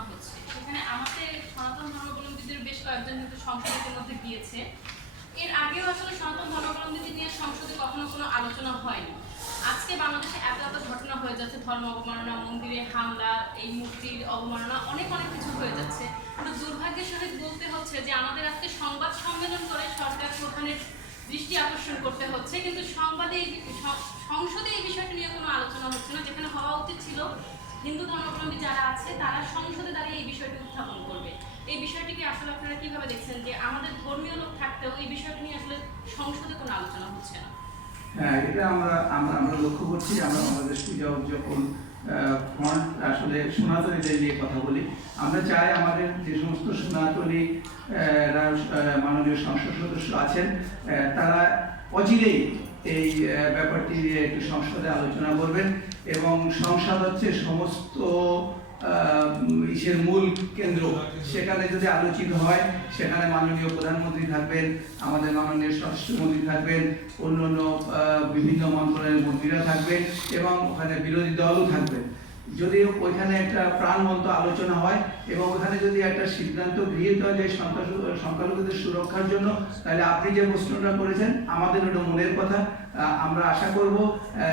আলোচনা হচ্ছে, সেখানে আমাদের সনাতন ধর্মাবলম্বীদের বেশ কয়েকজন কিন্তু সংসদের মধ্যে গিয়েছে। এর আগেও আসলে সনাতন ধর্মাবলম্বীদের নিয়ে সংসদে কখনো কোনো আলোচনা হয়নি। আজকে বাংলাদেশে এত এত ঘটনা হয়ে যাচ্ছে, ধর্ম অবমাননা, মন্দিরে হামলা, এই মূর্তির অবমাননা, অনেক অনেক কিছু হয়ে যাচ্ছে। কিন্তু দুর্ভাগ্যের সহিত বলতে হচ্ছে যে আমাদের আজকে সংবাদ সম্মেলন করে সরকার প্রধানের দৃষ্টি আকর্ষণ করতে হচ্ছে, কিন্তু সংসদে এই বিষয়টি নিয়ে কোনো আলোচনা হচ্ছে না। যেখানে হওয়া উচিত ছিল হিন্দু ধর্মাবলম্বী যারা আছে তারা সংসদে দাঁড়িয়ে এই বিষয়টি উত্থাপন করবে। এই বিষয়টিকে আসলে আপনারা কিভাবে দেখছেন যে আমাদের ধর্মীয় লোক থাকতেও এই বিষয়টি নিয়ে আসলে সংসদে কোনো আলোচনা হচ্ছে না? হ্যাঁ, এটা আমরা লক্ষ্য করছি। আমরা বাংলাদেশ পূজা উদযাপন ফ্রন্ট আসলে সনাতনীদের নিয়ে কথা বলি। আমরা চাই আমাদের যে সমস্ত সনাতনী মাননীয় সংসদ সদস্য আছেন তারা অচিরেই এই ব্যাপারটি নিয়ে একটু সংসদে আলোচনা করবেন, এবং সংসদ হচ্ছে সমস্ত ইসের মূল কেন্দ্র। সেখানে যদি আলোচিত হয়, সেখানে মাননীয় প্রধানমন্ত্রী থাকবেন, আমাদের মাননীয় স্বরাষ্ট্রমন্ত্রী থাকবেন, অন্য বিভিন্ন মন্ত্রণালয়ের মন্ত্রীরা থাকবেন, এবং ওখানে বিরোধী দলও থাকবেন। যদি ওইখানে একটা প্রাণবন্ত আলোচনা হয় এবং ওখানে যদি একটা সিদ্ধান্ত গৃহীত হয় যে সংখ্যালঘুদের সুরক্ষার জন্য, তাহলে আপনি যে প্রশ্নটা করেছেন আমাদের ওটা মনের কথা। আমরা আশা করব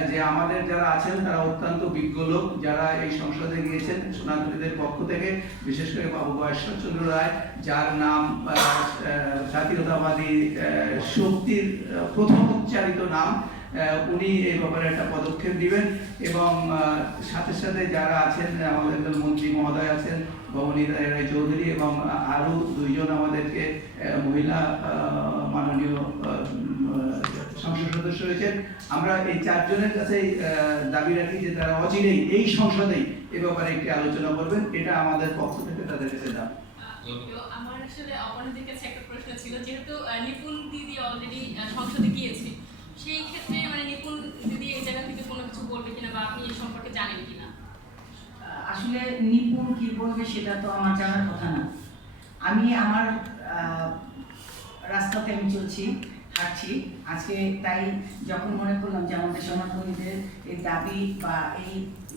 যে আমাদের যারা আছেন তারা অত্যন্ত বিজ্ঞ লোক, যারা এই সংসদে গিয়েছেন সনাতনীদের পক্ষ থেকে, বিশেষ করে বাবু গয়েশ্বরচন্দ্র রায়, যার নাম জাতীয়তাবাদী শক্তির প্রথম উচ্চারিত নাম, উনি এই ব্যাপারে একটা পদক্ষেপ নেবেন। এবং সাথে সাথে যারা আছেন, আমাদের মন্ত্রী মহোদয় আছেন ভবনী রায় চৌধুরী, এবং আরও দুইজন আমাদেরকে মহিলা মাননীয় সংসদ সদস্য রয়েছেন। আমরা এই চারজনের কাছে দাবি রাখি যে তারা অচিরেই এই সংসদেই এ ব্যাপারে একটি আলোচনা করবেন। এটা আমাদের পক্ষ থেকে তাদের কাছে দাবি। আমার আসলে অপরাধীর কাছে একটা প্রশ্ন ছিল, যেহেতু নিপুণ দিদি অলরেডি সংসদে গিয়েছে, সেই ক্ষেত্রে মানে নিপুণ দিদি এই জায়গা থেকে কোনো কিছু বলবে কিনা, বা আপনি এই সম্পর্কে জানেন কিনা? আসলে নিপুণ কি বলবে সেটা তো আমার জানার কথা না। আমি আমার রাস্তাতে আমি চলছি, হাঁটছি আজকে, তাই যখন মনে করলাম যে আমাদের সনাতনীদের এই দাবি বা এই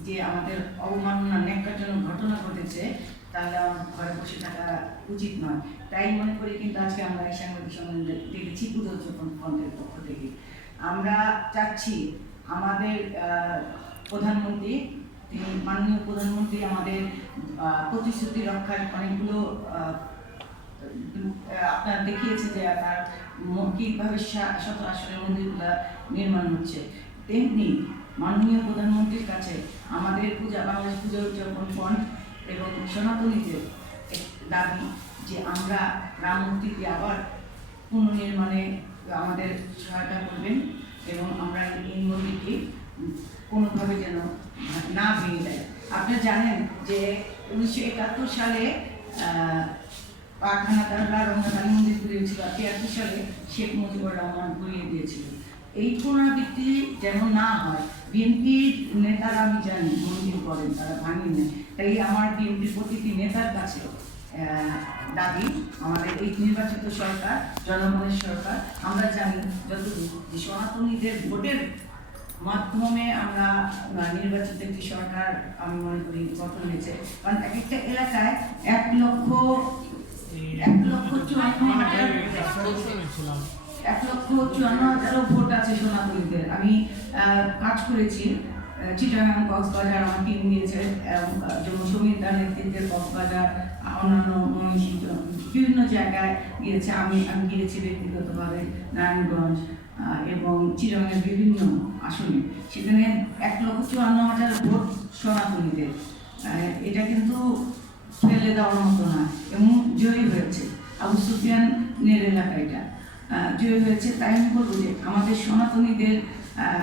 যে আমাদের অবমাননা ন্যাক্কারজনক ঘটনা ঘটেছে, তাহলে আমার ঘরে বসে থাকা উচিত নয়। তাই মনে করি কিন্তু আজকে আমরা এই সাংবাদিক সম্মেলন দেখেছি উদযাপন ফ্রন্টের পক্ষ থেকে। আমরা চাচ্ছি আমাদের প্রধানমন্ত্রী, তিনি মাননীয় প্রধানমন্ত্রী আমাদের প্রতিশ্রুতি রক্ষার অনেকগুলো আপনার দেখিয়েছে যে তার কীভাবে শত আসনের মন্দিরগুলো নির্মাণ হচ্ছে। তেমনি মাননীয় প্রধানমন্ত্রীর কাছে আমাদের বাংলাদেশ পূজা উদযাপন ফ্রন্ট এবং সনাতনীদের দাবি যে আমরা রাম মূর্তিকে আবার পুনর্নির্মাণে আমাদের সহায়তা করবেন, এবং আমরা এই মন্দিরটি কোনোভাবে যেন না ভেঙে যায়। আপনারা জানেন যে 1971 সালে পাখানা দারলা রঙ্গনাথ মন্দির ঘুরিয়েছিল, 73 সালে শেখ মুজিবুর রহমান ঘুরিয়ে দিয়েছিল। এই পুনরাবৃত্তি যেন না হয়। বিএনপির নেতারা আমি জানি মন্দির করেন, তারা ভাঙেন না। তাই আমার বিএনপির প্রতিটি নেতার কাছে দাবি, আমাদের এই নির্বাচিত সরকার জনগণের সরকার, আমরা জানি যতটুকু যে সনাতনীদের ভোটের মাধ্যমে আমরা নির্বাচিত একটি সরকার আমি মনে করি গঠন হয়েছে। কারণ এক একটা এলাকায় 1,54,000 ভোট আছে সনাতনীদের। আমি কাজ করেছি চিটাগাং, কক্সবাজার, আমার টিম গিয়েছে, জম্মু তার নেতৃত্বের কক্সবাজার, অন্যান্য বিভিন্ন জায়গায় গিয়েছে। আমি গিয়েছি ব্যক্তিগতভাবে নারায়ণগঞ্জ এবং চিটাগাংয়ের বিভিন্ন আসনে। সেখানে 1,54,000 ভোট সনাতনীদের। এটা কিন্তু ফেলে দেওয়ার মতো না, এবং জয়ী হয়েছে। আবু সুফিয়ানের এলাকা এটা জয়ী হয়েছে। তাই আমি বলবো যে আমাদের সনাতনীদের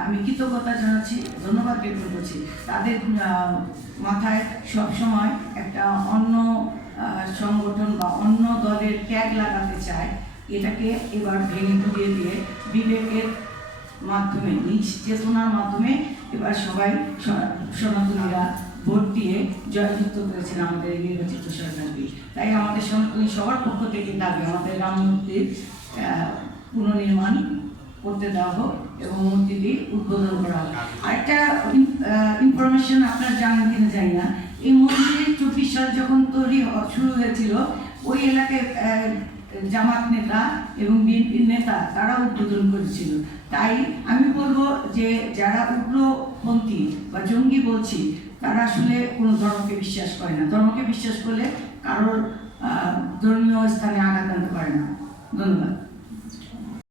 আমি কৃতজ্ঞতা জানাচ্ছি, ধন্যবাদ জ্ঞাপন করছি। তাদের মাথায় সবসময় একটা অন্য সংগঠন বা অন্য দলের ট্যাগ লাগাতে চায়। এটাকে এবার ভেঙে ঘুরিয়ে দিয়ে বিবেকের মাধ্যমে, নিজ চেতনার মাধ্যমে এবার সবাই সনাতনীরা ভোট দিয়ে জয়যুক্ত করেছেন আমাদের নির্বাচিত সরকারকে। তাই আমাদের সনাতনী সবার পক্ষ থেকে দাবি আমাদের রাম মূর্তির পুনর্নির্মাণ করতে দেওয়া হোক এবং মূর্তিটি উদ্বোধন করা হোক। আরেকটা ইনফরমেশন আপনারা জানেন কিনা জানি না, এই মন্দিরে 24 বিশ্বাস যখন শুরু হয়েছিল ওই এলাকায় জামাত নেতা এবং বিএনপির নেতা তারা উদ্বোধন করেছিল। তাই আমি বলবো যে যারা উগ্রপন্থী বা জঙ্গি বলছি তারা আসলে কোনো ধর্মকে বিশ্বাস করে না। ধর্মকে বিশ্বাস করলে কারোর ধর্মীয় স্থানে আঘাত আনতে পারে না। ধন্যবাদ।